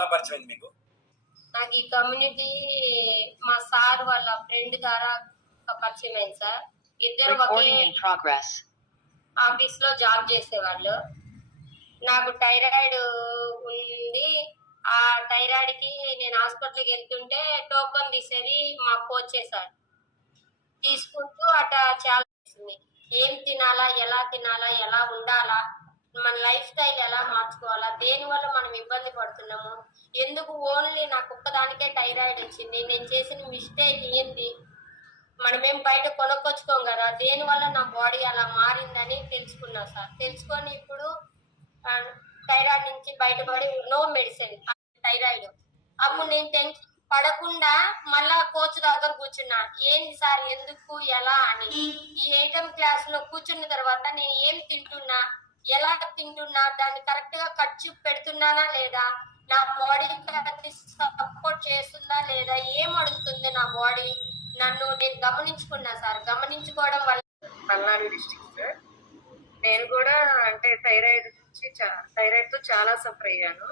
ఎలా పరిచయం మీకు? నాకు ఈ కమ్యూనిటీ మా సార్ వాళ్ళ ఫ్రెండ్ ద్వారా పరిచయం అయింది సార్. ఇద్దరు ఒకే ఆఫీస్ లో జాబ్ చేసేవాళ్ళు. నాకు థైరాయిడ్ ఉంది. ఆ థైరాయిడ్ కి నేను హాస్పిటల్కి వెళ్తుంటే టోకన్ తీసేది మా కోచ్ చేశారు. తీసుకుంటూ అట చాలా ఏం తినాలా, ఎలా ఉండాలా, మన లైఫ్ స్టైల్ ఎలా మార్చుకోవాలా, దేని వల్ల మనం ఇబ్బంది పడుతున్నాము, ఎందుకు ఓన్లీ నాకు ఒక్కదానికే థైరాయిడ్ వచ్చింది, నేను చేసిన మిస్టేక్ ఏంటి, మనమేం బయట కొనుక్కొచ్చుకోం కదా, దేని వల్ల నా బాడీ అలా మారిందని తెలుసుకున్నా సార్. తెలుసుకొని ఇప్పుడు థైరాయిడ్ నుంచి బయటపడి నో మెడిసిన్ థైరాయిడ్. అప్పుడు నేను టెన్షన్ పడకుండా మళ్ళా కోచ్ దగ్గర కూర్చున్నా. ఏంటి సార్ ఎందుకు ఎలా అని. ఈ 8వ క్లాస్ లో కూర్చున్న తర్వాత నేను ఏం తింటున్నా, ఎలా తింటున్నా, దాన్ని కరెక్ట్ గా ఖర్చు పెడుతున్నానా లేదా, నా బాడీ సపోర్ట్ చేస్తుందా లేదా, ఏం అడుగుతుంది నా బాడీ, నన్ను నేను గమనించుకున్నా సార్. గమనించుకోవడం వల్ల పల్నాడు డిస్ట్రిక్ట్ సార్. నేను కూడా అంటే థైరాయిడ్ తో చాలా సఫర్ అయ్యాను.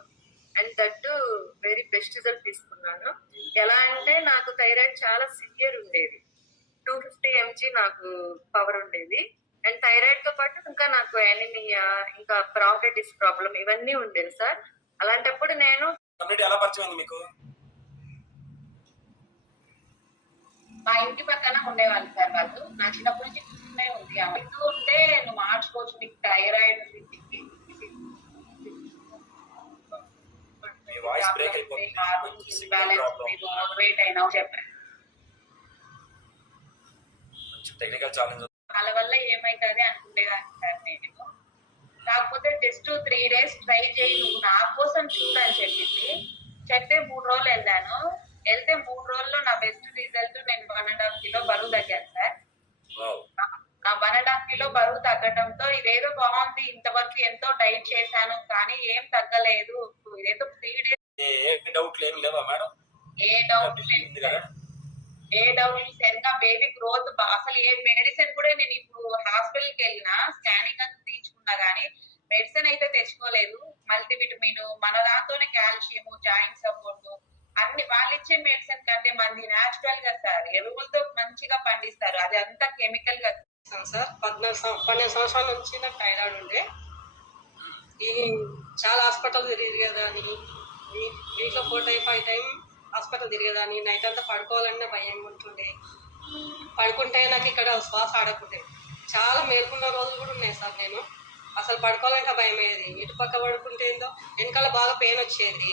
And that very best result తీసుకున్నాను. ఎలా అంటే నాకు థైరాయిడ్ చాలా సివియర్ ఉండేది. 250 mg నాకు పవర్ ఉండేది. అండ్ థైరాయిడ్ తో పాటు ఇంకా నాకు ఎనిమియా, ఇంకా ప్రాంకైటిస్ ప్రాబ్లం ఇవన్నీ ఉండేది సార్. అలాంటప్పుడు నేను ఎలా పరిచయం మీకు? మా ఇంటి పక్కన ఉండేవాళ్ళు సార్ వాళ్ళు. నా చిన్నప్పటి నుంచి ఉంది. అంటూ ఉంటే నువ్వు మార్చుకోవచ్చు, నీకు థైరాయిడ్ వాళ్ళ వల్ల ఏమైతుంది అనుకునేదాన్ని సార్ నేను. కాకపోతే జస్ట్ 3 days ట్రై చేయి, నువ్వు నా కోసం చూడని చెప్తే 3 రోజులు వెళ్ళాను. వెళ్తే 3 రోజుల్లో నా బెస్ట్ రిజల్ట్ నేను 1.5 kilo బరువు తగ్గాను సార్. ఆ 1.5 kilo బరువు తగ్గడంతో ఇదేదో బాగుంది, ఇంతవరకు ఎంతో డైట్ చేశాను కానీ ఏం తగ్గలేదు, ఇదేదో 3 days ఏ డౌట్ లేదు సరిగా బేబీ గ్రోత్ అసలు ఏ మెడిసిన్ కూడా నేను ఇప్పుడు హాస్పిటల్కి వెళ్ళినా స్కానింగ్ అంతా తీసుకున్నా గానీ మెడిసిన్ అయితే తెచ్చుకోలేదు. మల్టీవిటమిన్ మన దాంతోనే కాల్షియం, జాయింట్ సపోర్ట్ అన్ని వాళ్ళు ఇచ్చే మెడిసిన్ కంటే మంది న్యాచురల్ గా సార్ ఎరువులతో మంచిగా పండిస్తారు. అది అంతా కెమికల్ గా సార్. 12 సంవత్సరాల నుంచి నాకు థైరాయిడ్ ఉండే. ఈ చాలా హాస్పిటల్ తిరిగేదాన్ని, వీక్లో 4-5 టైం హాస్పిటల్ తిరిగేదాన్ని. నైట్ అంతా పడుకోవాలన్నా భయం ఉంటుండే. పడుకుంటే నాకు ఇక్కడ శ్వాస ఆడకుండే. చాలా మేల్కున్న రోజులు కూడా ఉన్నాయి సార్. నేను అసలు పడుకోవాలంటే భయం అయ్యేది. ఇటు పక్క పడుకుంటే ఏందో వెనకాల బాగా పెయిన్ వచ్చేది.